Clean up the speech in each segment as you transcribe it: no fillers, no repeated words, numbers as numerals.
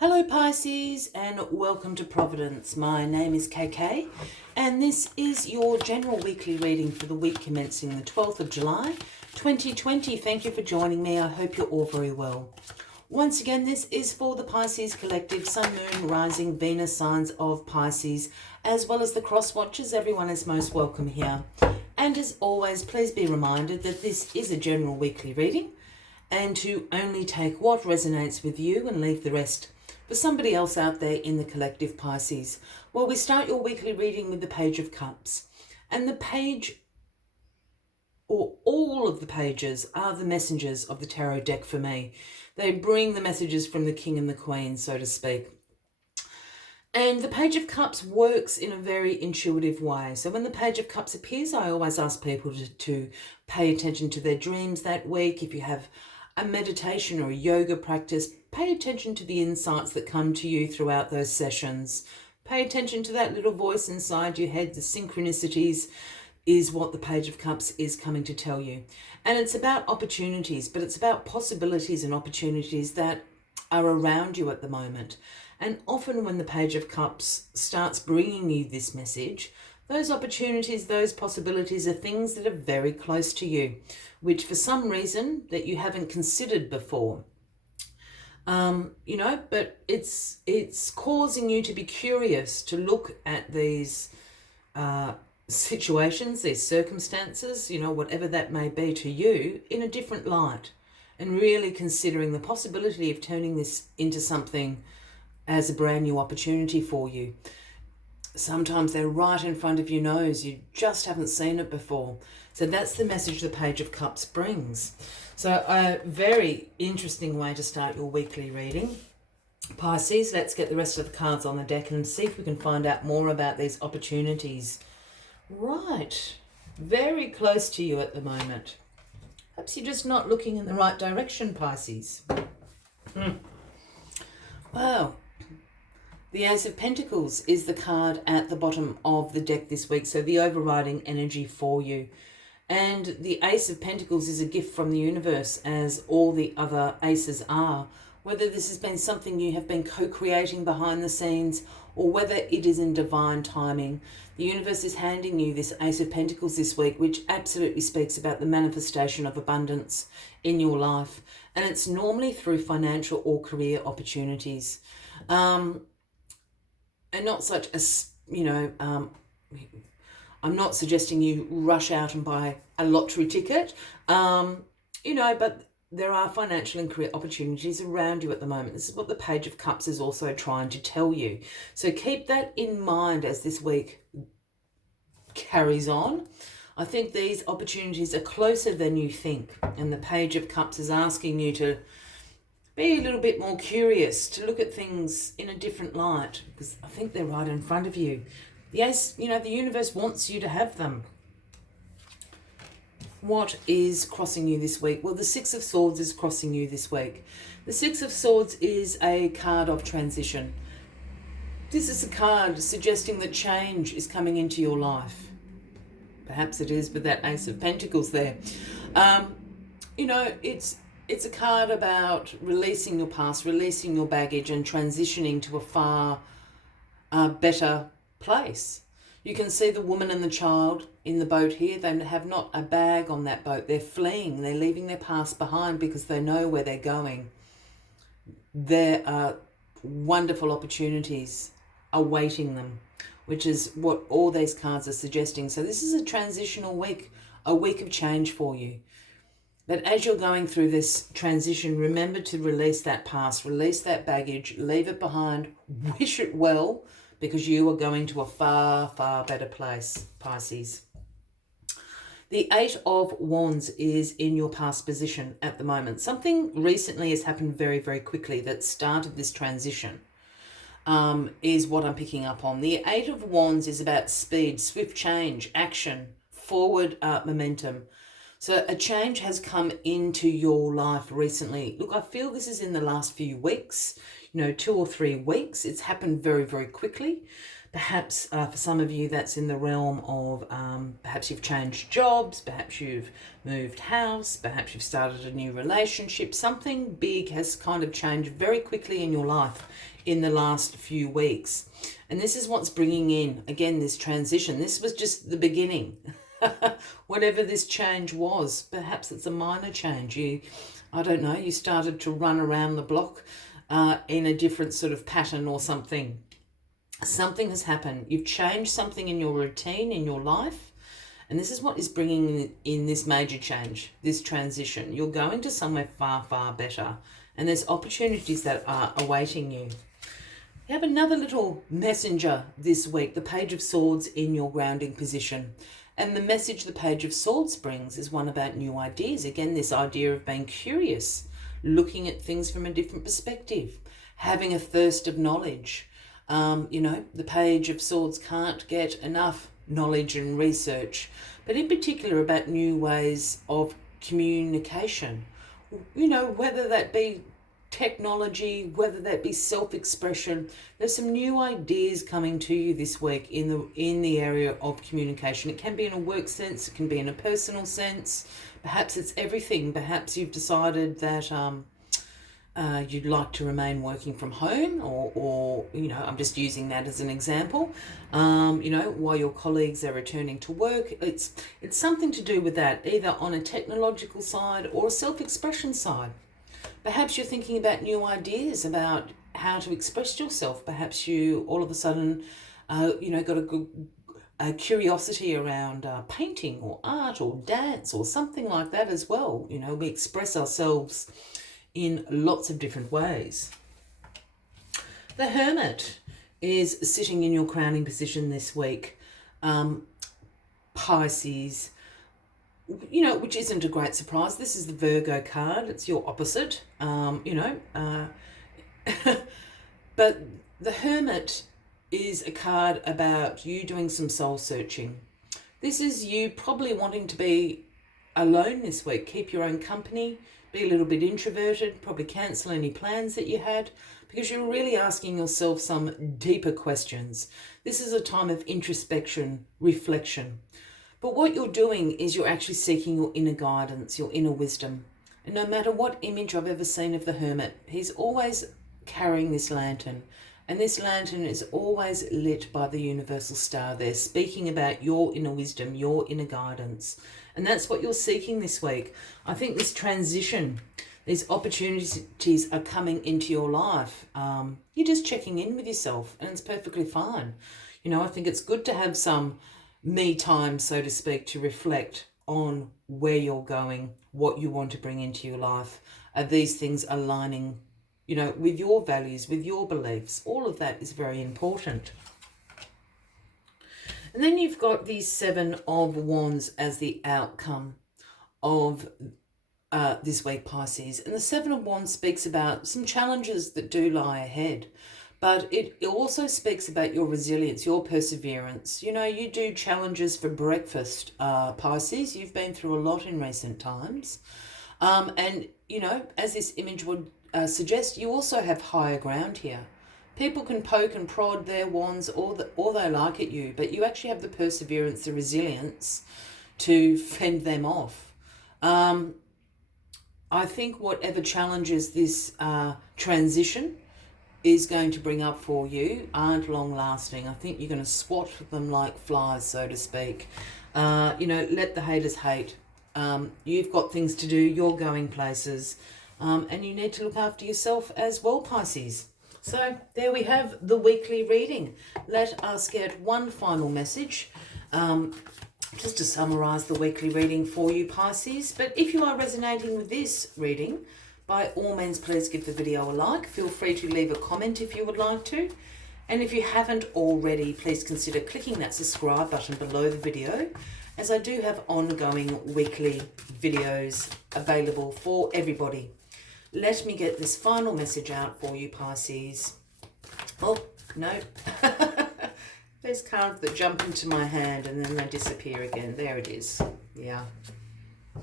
Hello Pisces and welcome to Providence. My name is KK and this is your general weekly reading for the week commencing the 12th of July 2020. Thank you for joining me. I hope you're all very well. Once again, this is for the Pisces Collective, Sun, Moon, Rising, Venus signs of Pisces, as well as the cross watchers. Everyone is most welcome here. And as always, please be reminded that this is a general weekly reading and to only take what resonates with you and leave the rest for somebody else out there in the collective Pisces. Well, we start your weekly reading with the Page of Cups. And the page, or all of the pages, are the messengers of the tarot deck for me. They bring the messages from the King and the Queen, so to speak. And the Page of Cups works in a very intuitive way. So when the Page of Cups appears, I always ask people to pay attention to their dreams that week. If you have a meditation or a yoga practice, pay attention to the insights that come to you throughout those sessions. Pay attention to that little voice inside your head. The synchronicities is what the Page of Cups is coming to tell you. And it's about opportunities, but it's about possibilities and opportunities that are around you at the moment. And often when the Page of Cups starts bringing you this message, those opportunities, those possibilities are things that are very close to you, which for some reason that you haven't considered before. But it's causing you to be curious, to look at these situations, these circumstances, whatever that may be to you, in a different light, and really considering the possibility of turning this into something as a brand new opportunity for you. Sometimes they're right in front of your nose. You just haven't seen it before. So that's the message the Page of Cups brings. So a very interesting way to start your weekly reading. Pisces, let's get the rest of the cards on the deck and see if we can find out more about these opportunities. Right. Very close to you at the moment. Perhaps you're just not looking in the right direction, Pisces. Wow. The Ace of Pentacles is the card at the bottom of the deck this week, so the overriding energy for you. And the Ace of Pentacles is a gift from the universe, as all the other aces are. Whether this has been something you have been co-creating behind the scenes, or whether it is in divine timing, the universe is handing you this Ace of Pentacles this week, which absolutely speaks about the manifestation of abundance in your life. And it's normally through financial or career opportunities. And not such as, I'm not suggesting you rush out and buy a lottery ticket, but there are financial and career opportunities around you at the moment. This is what the Page of Cups is also trying to tell you. So keep that in mind as this week carries on. I think these opportunities are closer than you think. And the Page of Cups is asking you to be a little bit more curious, to look at things in a different light, because I think they're right in front of you. Yes, the universe wants you to have them. What is crossing you this week? Well, the Six of Swords is crossing you this week. The Six of Swords is a card of transition. This is a card suggesting that change is coming into your life. Perhaps it is with that Ace of Pentacles there. It's a card about releasing your past, releasing your baggage, and transitioning to a far better place. You can see the woman and the child in the boat here. They have not a bag on that boat. They're fleeing. They're leaving their past behind because they know where they're going. There are wonderful opportunities awaiting them, which is what all these cards are suggesting. So this is a transitional week, a week of change for you. But as you're going through this transition, remember to release that past, release that baggage, leave it behind, wish it well, because you are going to a far, far better place, Pisces. The Eight of Wands is in your past position at the moment. Something recently has happened very, very quickly that started this transition, is what I'm picking up on. The Eight of Wands is about speed, swift change, action, forward momentum. So a change has come into your life recently. Look, I feel this is in the last few weeks, 2 or 3 weeks. It's happened very, very quickly. Perhaps for some of you that's in the realm of perhaps you've changed jobs, perhaps you've moved house, perhaps you've started a new relationship. Something big has kind of changed very quickly in your life in the last few weeks. And this is what's bringing in, again, this transition. This was just the beginning. Whatever this change was, perhaps it's a minor change. I don't know, you started to run around the block in a different sort of pattern or something. Something has happened. You've changed something in your routine, in your life. And this is what is bringing in this major change, this transition. You're going to somewhere far, far better. And there's opportunities that are awaiting you. You have another little messenger this week, the Page of Swords in your grounding position. And the message the Page of Swords brings is one about new ideas. Again, this idea of being curious, looking at things from a different perspective, having a thirst of knowledge. The Page of Swords can't get enough knowledge and research, but in particular about new ways of communication. Whether that be technology, whether that be self-expression. There's some new ideas coming to you this week in the area of communication. It can be in a work sense, it can be in a personal sense. Perhaps it's everything. Perhaps you've decided that you'd like to remain working from home, or I'm just using that as an example. While your colleagues are returning to work, it's something to do with that, either on a technological side or a self-expression side. Perhaps you're thinking about new ideas about how to express yourself. Perhaps you all of a sudden, got a curiosity around painting or art or dance or something like that as well. We express ourselves in lots of different ways. The Hermit is sitting in your crowning position this week. Pisces, which isn't a great surprise. This is the Virgo card. It's your opposite, but the Hermit is a card about you doing some soul searching. This is you probably wanting to be alone this week. Keep your own company, be a little bit introverted, probably cancel any plans that you had, because you're really asking yourself some deeper questions. This is a time of introspection, reflection. But what you're doing is you're actually seeking your inner guidance, your inner wisdom. And no matter what image I've ever seen of the Hermit, he's always carrying this lantern. And this lantern is always lit by the universal star there, speaking about your inner wisdom, your inner guidance. And that's what you're seeking this week. I think this transition, these opportunities are coming into your life. You're just checking in with yourself, and it's perfectly fine. I think it's good to have some me time, so to speak, to reflect on where you're going, what you want to bring into your life. Are these things aligning, with your values, with your beliefs? All of that is very important. And then you've got the Seven of Wands as the outcome of this week, Pisces. And the Seven of Wands speaks about some challenges that do lie ahead. But it also speaks about your resilience, your perseverance. You do challenges for breakfast, Pisces. You've been through a lot in recent times. And, as this image would suggest, you also have higher ground here. People can poke and prod their wands all they like at you, but you actually have the perseverance, the resilience to fend them off. I think whatever challenges this transition is going to bring up for you aren't long lasting. I think you're going to swat them like flies, so to speak. Let the haters hate. You've got things to do, you're going places, and you need to look after yourself as well, Pisces. So there we have the weekly reading. Let us get one final message, just to summarise the weekly reading for you, Pisces. But if you are resonating with this reading, by all means, please give the video a like. Feel free to leave a comment if you would like to. And if you haven't already, please consider clicking that subscribe button below the video, as I do have ongoing weekly videos available for everybody. Let me get this final message out for you, Pisces. Oh, no. There's cards that jump into my hand and then they disappear again. There it is. Yeah.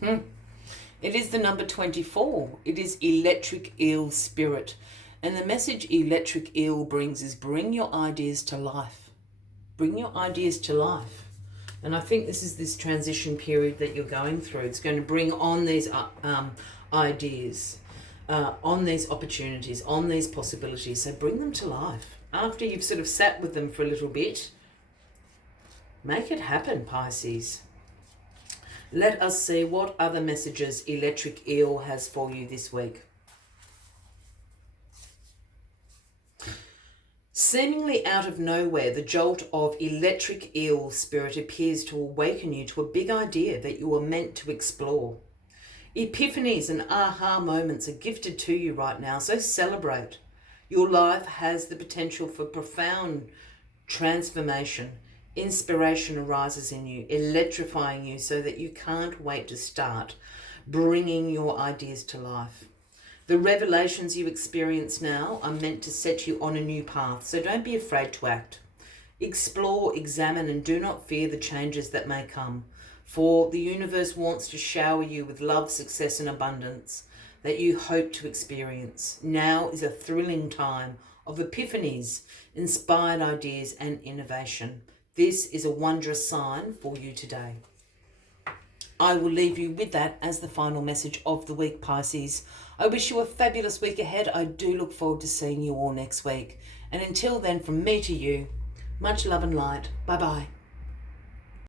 It is the number 24. It is Electric Eel Spirit. And the message Electric Eel brings is bring your ideas to life. Bring your ideas to life. And I think this is this transition period that you're going through. It's going to bring on these ideas, on these opportunities, on these possibilities. So bring them to life. After you've sort of sat with them for a little bit, make it happen, Pisces. Let us see what other messages Electric Eel has for you this week. Seemingly out of nowhere, the jolt of Electric Eel spirit appears to awaken you to a big idea that you are meant to explore. Epiphanies and aha moments are gifted to you right now, so celebrate. Your life has the potential for profound transformation. Inspiration arises in you, electrifying you so that you can't wait to start bringing your ideas to life. The revelations you experience now are meant to set you on a new path, so don't be afraid to act. Explore, examine, and do not fear the changes that may come, for the universe wants to shower you with love, success, and abundance that you hope to experience. Now is a thrilling time of epiphanies, inspired ideas, and innovation. This is a wondrous sign for you today. I will leave you with that as the final message of the week, Pisces. I wish you a fabulous week ahead. I do look forward to seeing you all next week. And until then, from me to you, much love and light. Bye-bye.